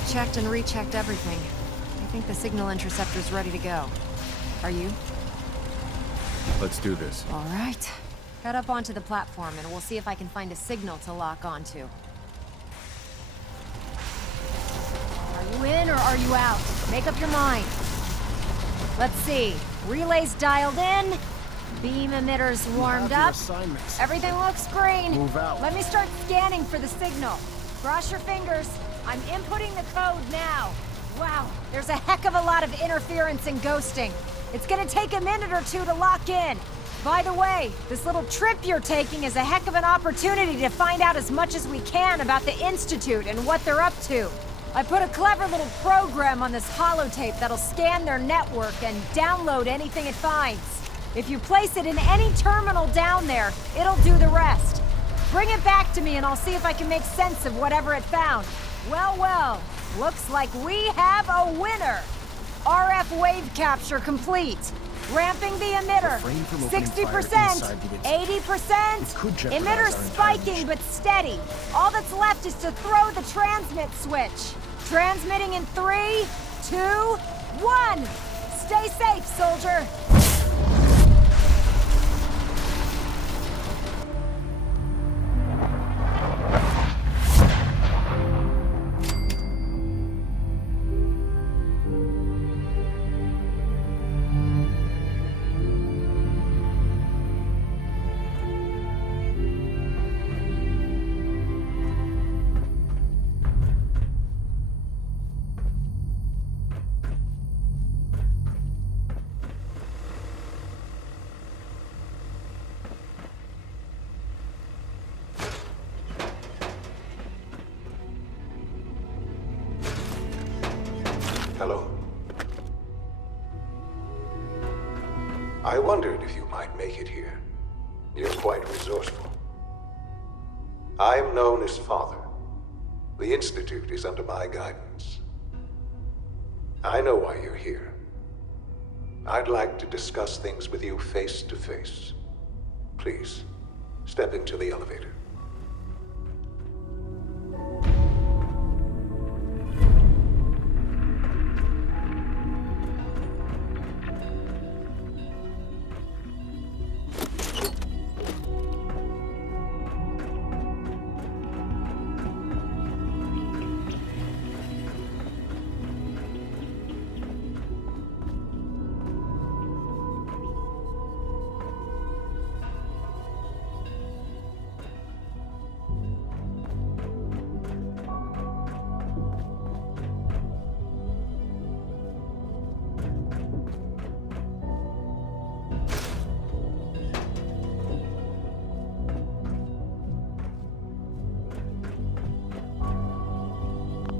I've checked and rechecked everything. I think the signal interceptor's ready to go. Are you? Let's do this. All right. Head up onto the platform and we'll see if I can find a signal to lock onto. Are you in or are you out? Make up your mind. Let's see. Relays dialed in. Beam emitters warmed up. Everything looks green. Move out. Let me start scanning for the signal. Cross your fingers. I'm inputting the code now. Wow, there's a heck of a lot of interference and ghosting. It's gonna take a minute or two to lock in. By the way, this little trip you're taking is a heck of an opportunity to find out as much as we can about the Institute and what they're up to. I put a clever little program on this holotape that'll scan their network and download anything it finds. If you place it in any terminal down there, it'll do the rest. Bring it back to me and I'll see if I can make sense of whatever it found. Well, well, looks like we have a winner. RF wave capture complete. Ramping the emitter. 60%, 80%. Emitter spiking but steady. All that's left is to throw the transmit switch. Transmitting in 3, 2, 1. Stay safe, soldier. Hello. I wondered if you might make it here. You're quite resourceful. I'm known as Father. The Institute is under my guidance. I know why you're here. I'd like to discuss things with you face to face. Please, step into the elevator.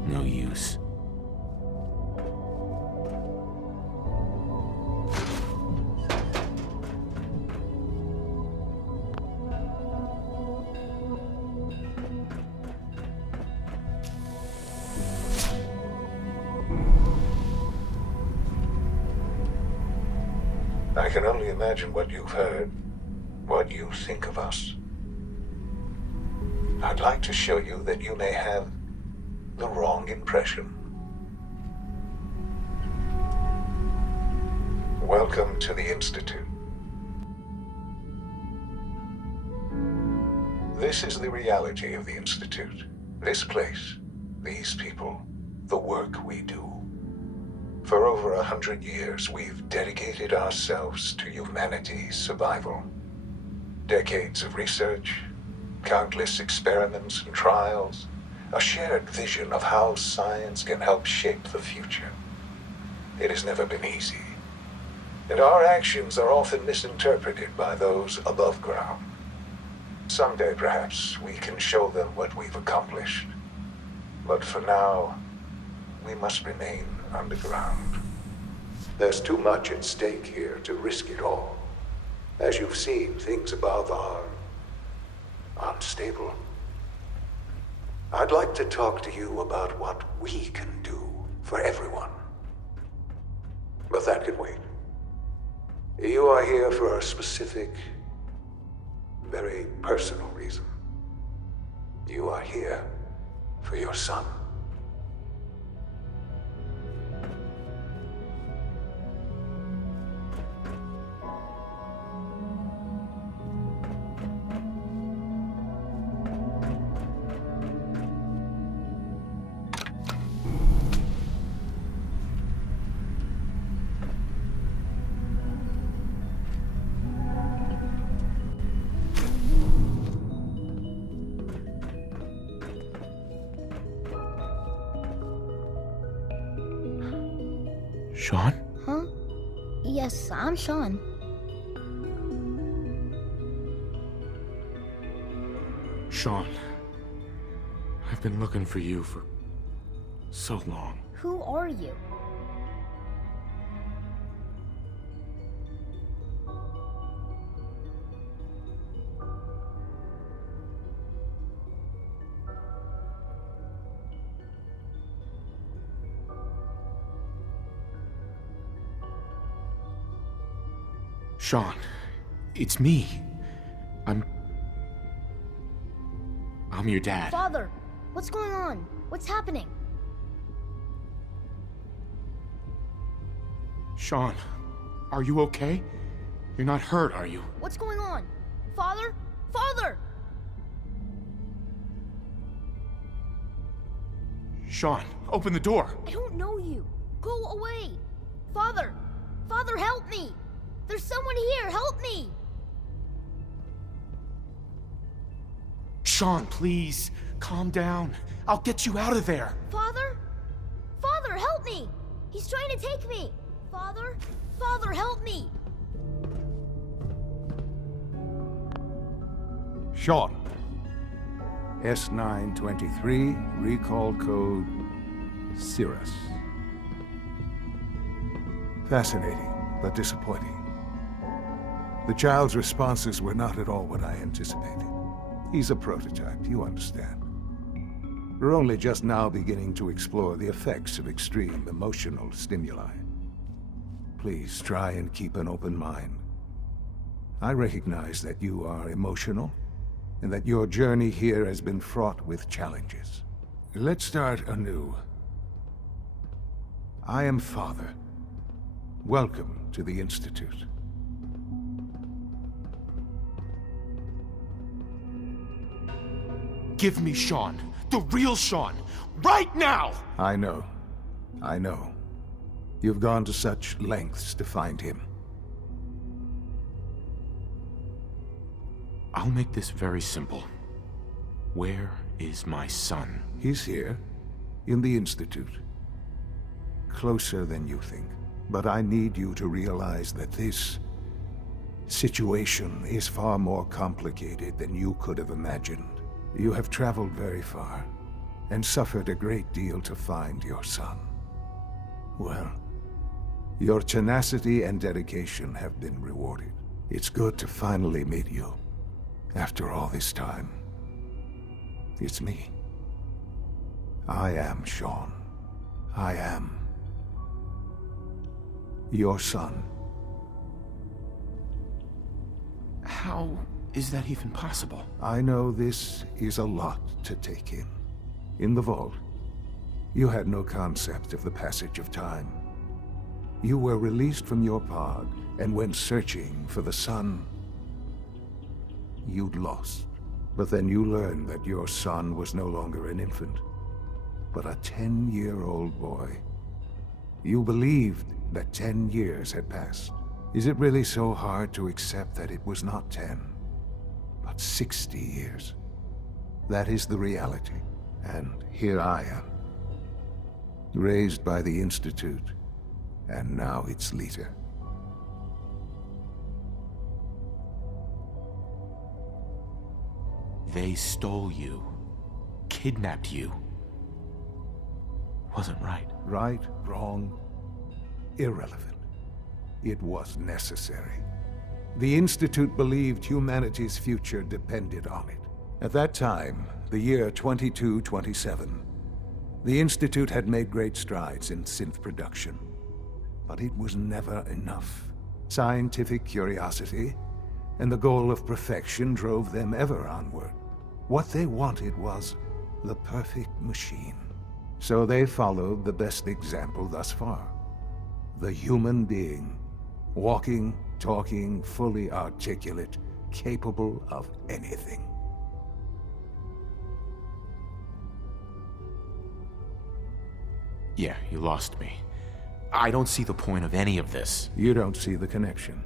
No use. I can only imagine what you've heard, what you think of us. I'd like to show you that you may have the wrong impression. Welcome to the Institute. This is the reality of the Institute. This place, these people, the work we do. For over 100 years, we've dedicated ourselves to humanity's survival. Decades of research, countless experiments and trials, a shared vision of how science can help shape the future. It has never been easy, and our actions are often misinterpreted by those above ground. Someday, perhaps, we can show them what we've accomplished. But for now, we must remain underground. There's too much at stake here to risk it all. As you've seen, things above are unstable. I'd like to talk to you about what we can do for everyone. But that can wait. You are here for a specific, very personal reason. You are here for your son. Sean? Huh? Yes, I'm Sean. Sean. I've been looking for you for so long. Who are you? Sean, it's me. I'm your dad. Father, what's going on? What's happening? Sean, are you okay? You're not hurt, are you? What's going on? Father? Father! Sean, open the door. I don't know you. Go away. Father! Father, help me! There's someone here! Help me! Sean, please, calm down. I'll get you out of there. Father? Father, help me! He's trying to take me! Father? Father, help me! Sean. S923, recall code Cirrus. Fascinating, but disappointing. The child's responses were not at all what I anticipated. He's a prototype, you understand. We're only just now beginning to explore the effects of extreme emotional stimuli. Please try and keep an open mind. I recognize that you are emotional, and that your journey here has been fraught with challenges. Let's start anew. I am Father. Welcome to the Institute. Give me Sean. The real Sean. Right now! I know. I know. You've gone to such lengths to find him. I'll make this very simple. Where is my son? He's here, in the Institute. Closer than you think. But I need you to realize that this situation is far more complicated than you could have imagined. You have traveled very far, and suffered a great deal to find your son. Well, your tenacity and dedication have been rewarded. It's good to finally meet you. After all this time, it's me. I am Sean. I am your son. How is that even possible? I know this is a lot to take in. In the vault, you had no concept of the passage of time. You were released from your pod, and when searching for the sun, you'd lost. But then you learned that your son was no longer an infant, but a 10-year-old boy. You believed that 10 years had passed. Is it really so hard to accept that it was not 10, but 60 years? That is the reality. And here I am, raised by the Institute, and now its leader. They stole you, kidnapped you. Wasn't right. Right, wrong, irrelevant. It was necessary. The Institute believed humanity's future depended on it. At that time, the year 2227, the Institute had made great strides in synth production. But it was never enough. Scientific curiosity and the goal of perfection drove them ever onward. What they wanted was the perfect machine. So they followed the best example thus far. The human being. Walking, talking, fully articulate, capable of anything. Yeah, you lost me. I don't see the point of any of this. You don't see the connection.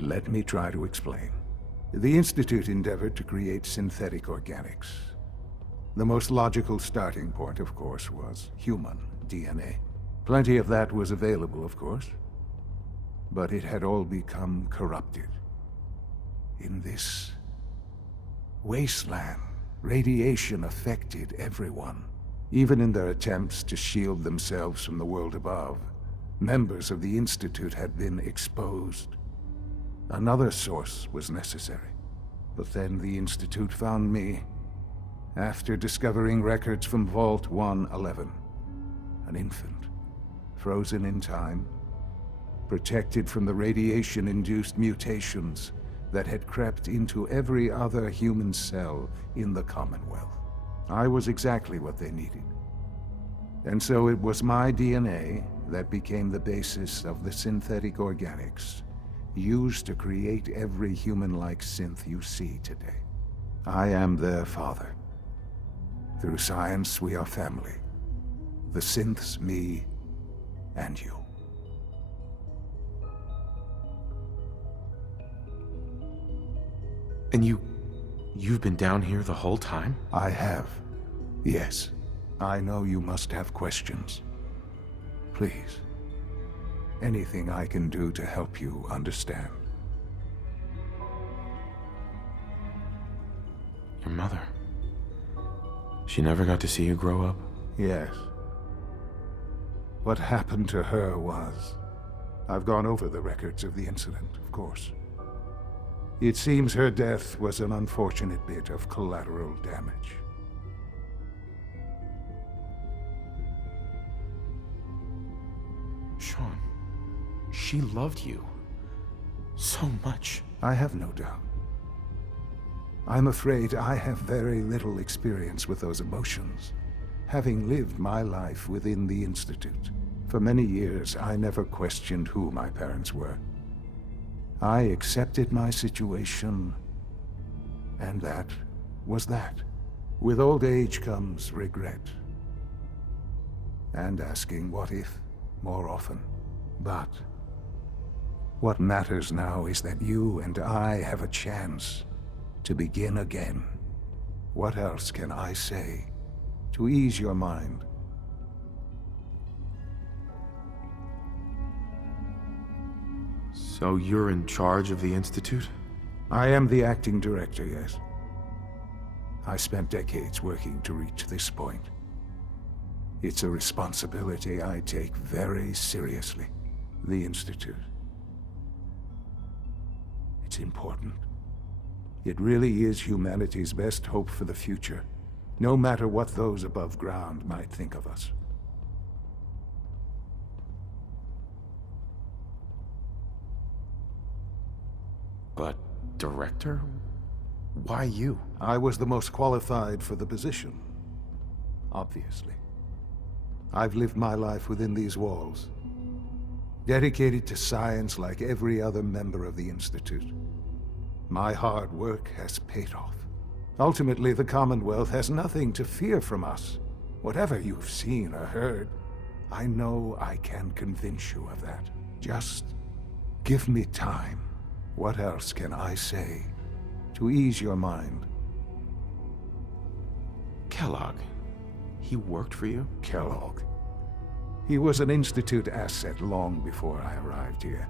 Let me try to explain. The Institute endeavored to create synthetic organics. The most logical starting point, of course, was human DNA. Plenty of that was available, of course. But it had all become corrupted. In this wasteland, radiation affected everyone. Even in their attempts to shield themselves from the world above, members of the Institute had been exposed. Another source was necessary. But then the Institute found me, after discovering records from Vault 111. An infant, frozen in time, protected from the radiation-induced mutations that had crept into every other human cell in the Commonwealth. I was exactly what they needed. And so it was my DNA that became the basis of the synthetic organics used to create every human-like synth you see today. I am their father. Through science, we are family. The synths, me, and you. And you've been down here the whole time? I have. Yes. I know you must have questions. Please. Anything I can do to help you understand. Your mother. She never got to see you grow up? Yes. What happened to her was... I've gone over the records of the incident, of course. It seems her death was an unfortunate bit of collateral damage. Sean, she loved you so much. I have no doubt. I'm afraid I have very little experience with those emotions, having lived my life within the Institute. For many years, I never questioned who my parents were. I accepted my situation, and that was that. With old age comes regret, and asking what if more often. But what matters now is that you and I have a chance to begin again. What else can I say to ease your mind? So you're in charge of the Institute? I am the acting director, yes. I spent decades working to reach this point. It's a responsibility I take very seriously. The Institute. It's important. It really is humanity's best hope for the future, no matter what those above ground might think of us. But, director? Why you? I was the most qualified for the position, obviously. I've lived my life within these walls, dedicated to science like every other member of the Institute. My hard work has paid off. Ultimately, the Commonwealth has nothing to fear from us. Whatever you've seen or heard, I know I can convince you of that. Just give me time. What else can I say to ease your mind? Kellogg. He worked for you? Kellogg. He was an Institute asset long before I arrived here.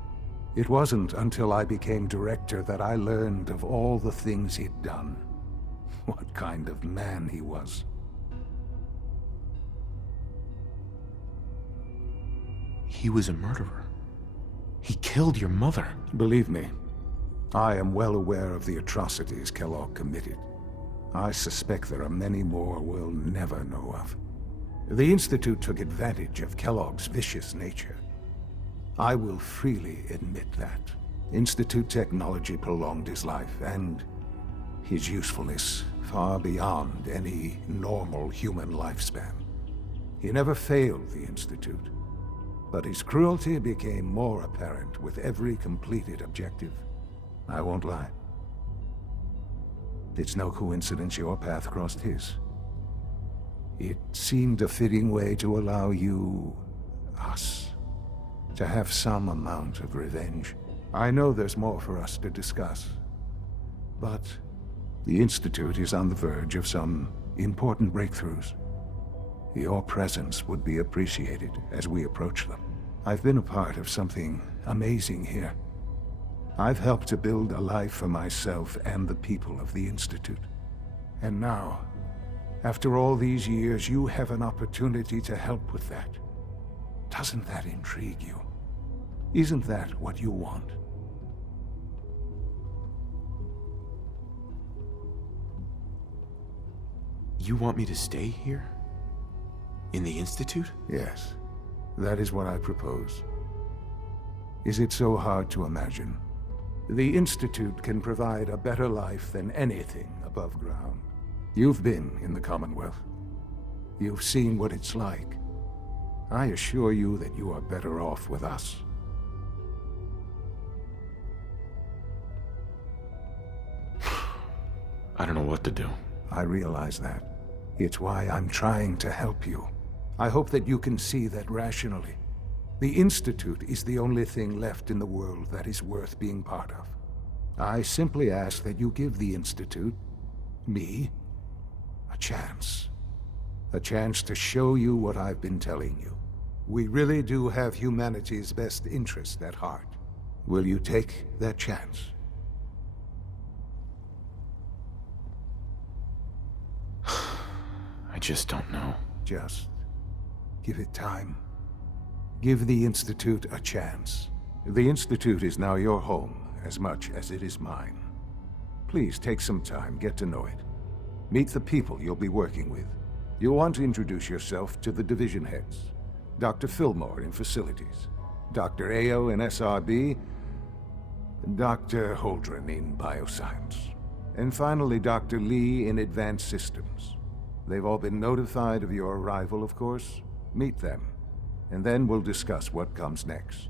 It wasn't until I became director that I learned of all the things he'd done. What kind of man he was. He was a murderer. He killed your mother. Believe me, I am well aware of the atrocities Kellogg committed. I suspect there are many more we'll never know of. The Institute took advantage of Kellogg's vicious nature. I will freely admit that. Institute technology prolonged his life, and his usefulness far beyond any normal human lifespan. He never failed the Institute, but his cruelty became more apparent with every completed objective. I won't lie. It's no coincidence your path crossed his. It seemed a fitting way to allow you, us, to have some amount of revenge. I know there's more for us to discuss, but the Institute is on the verge of some important breakthroughs. Your presence would be appreciated as we approach them. I've been a part of something amazing here. I've helped to build a life for myself and the people of the Institute. And now, after all these years, you have an opportunity to help with that. Doesn't that intrigue you? Isn't that what you want? You want me to stay here? In the Institute? Yes, that is what I propose. Is it so hard to imagine? The Institute can provide a better life than anything above ground. You've been in the Commonwealth. You've seen what it's like. I assure you that you are better off with us. I don't know what to do. I realize that. It's why I'm trying to help you. I hope that you can see that rationally. The Institute is the only thing left in the world that is worth being part of. I simply ask that you give the Institute, me, a chance. A chance to show you what I've been telling you. We really do have humanity's best interest at heart. Will you take that chance? I just don't know. Just give it time. Give the Institute a chance. The Institute is now your home as much as it is mine. Please take some time, get to know it. Meet the people you'll be working with. You'll want to introduce yourself to the division heads. Dr. Fillmore in Facilities, Dr. Ao in SRB, Dr. Holdren in Bioscience, and finally Dr. Lee in Advanced Systems. They've all been notified of your arrival, of course. Meet them, and then we'll discuss what comes next.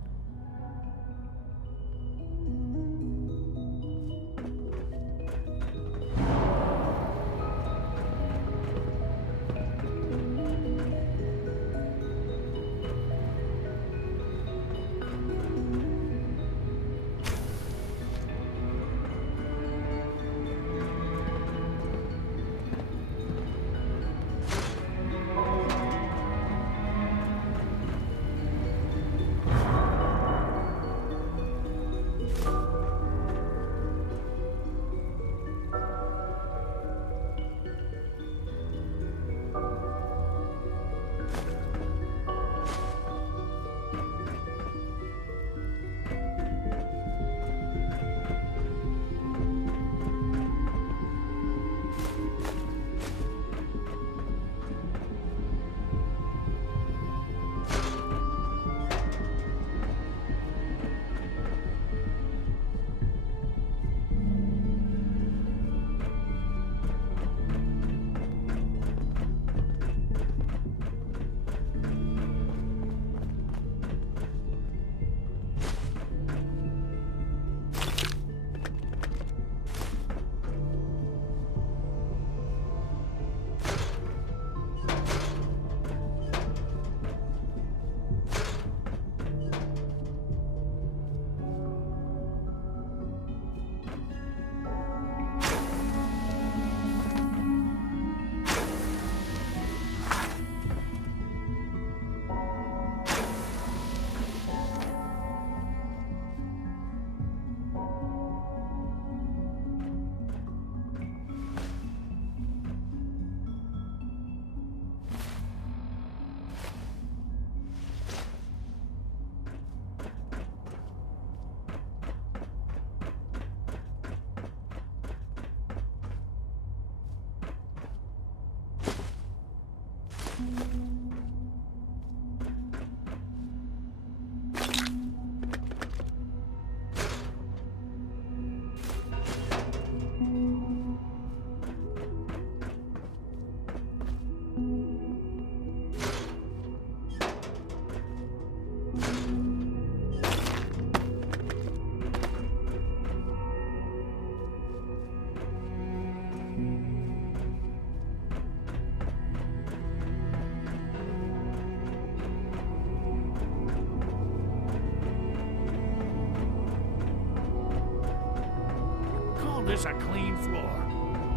This a clean floor.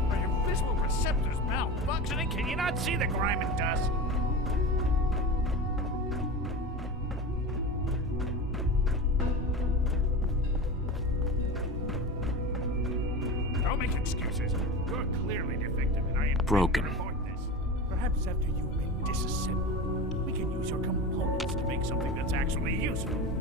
Are your visual receptors malfunctioning? Can you not see the grime and dust? clearly defective, and I intend Broken. to report this. Perhaps after you've been disassembled, we can use your components to make something that's actually useful.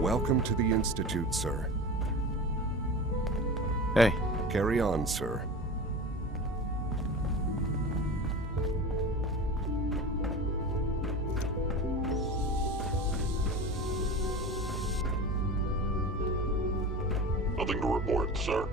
Welcome to the Institute, sir. Hey, Carry on, sir. Nothing to report, sir.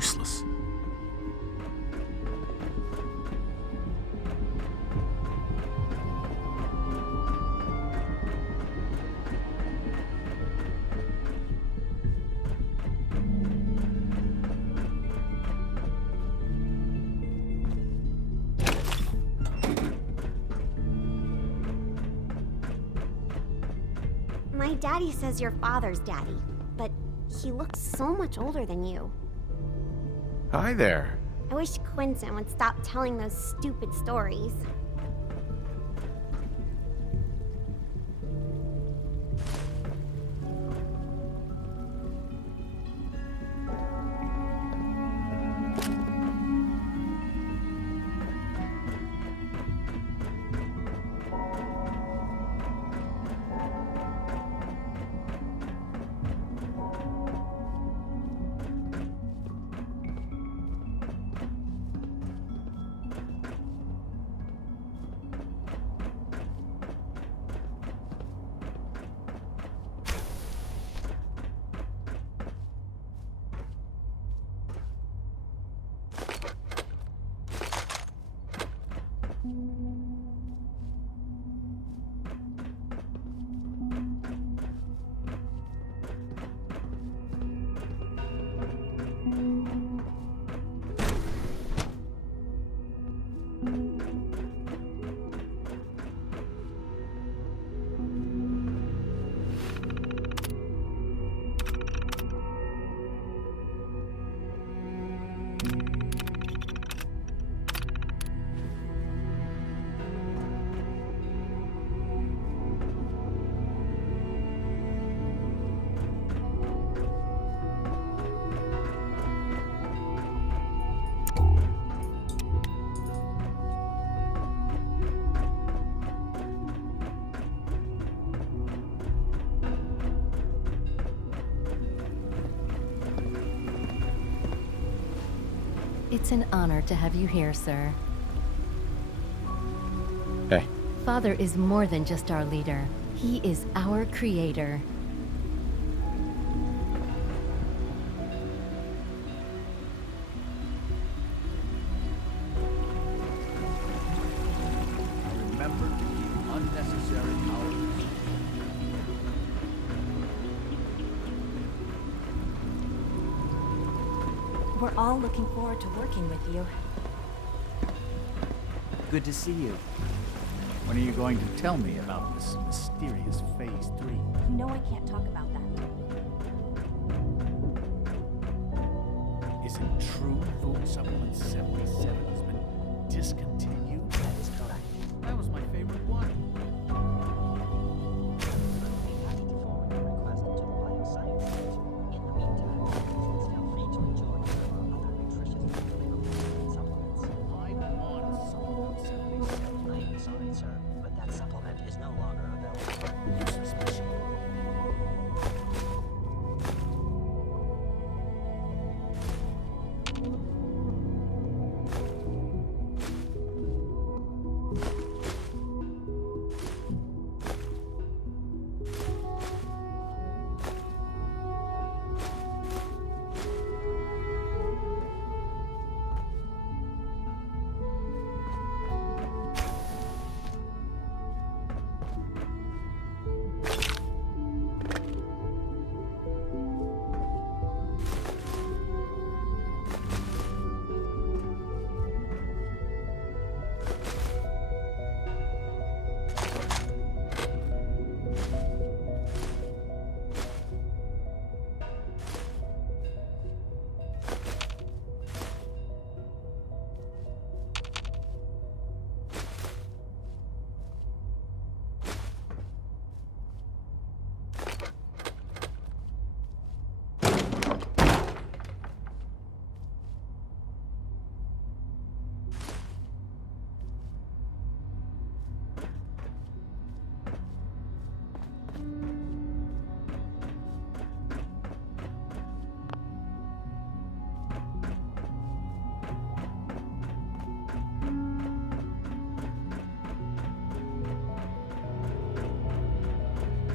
useless. My daddy says your father's daddy, but he looks so much older than you. Hi there. I wish Quentin would stop telling those stupid stories. It's an honor to have you here, sir. Hey. Father is more than just our leader. He is our creator. Remember to keep unnecessary hours. We're all looking forward to working with you. Good to see you. When are you going to tell me about this mysterious Phase 3? You know I can't talk about that. Is it true Food Supplement 77 has been discontinued? That is correct. That was my favorite one. Happy to forward your request to the bioscience section. In the meantime, please feel free to enjoy some of our other nutritious food supplements. I'm on Supplement 77. I am sorry, sir, but that supplement is no longer available. You suspicious?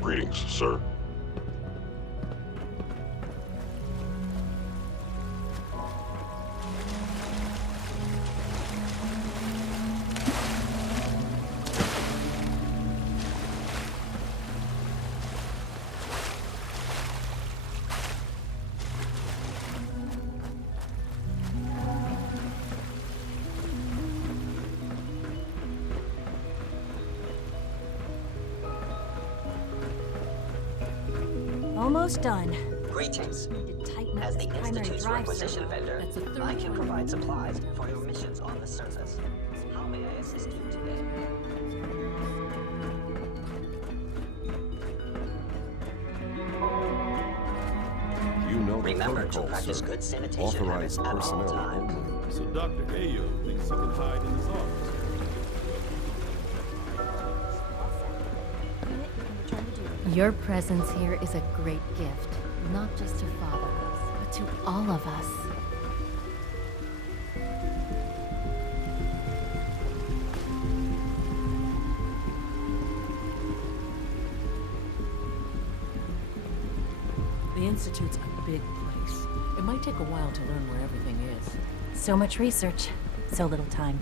Greetings, sir. Almost done. Greetings. Need to tighten up As the this primary Institute's drive requisition servo. vendor, That's the third I can one. provide supplies for your missions on the surface. How may I assist you today? You know the Remember to protocol, practice sir. good sanitation habits Authorized at all personnel times. only. So Dr. Ayo thinks he can hide in his office. Unit, you can return to duty. Your presence here is a great gift, not just to Father, but to all of us. The Institute's a big place. It might take a while to learn where everything is. So much research, so little time.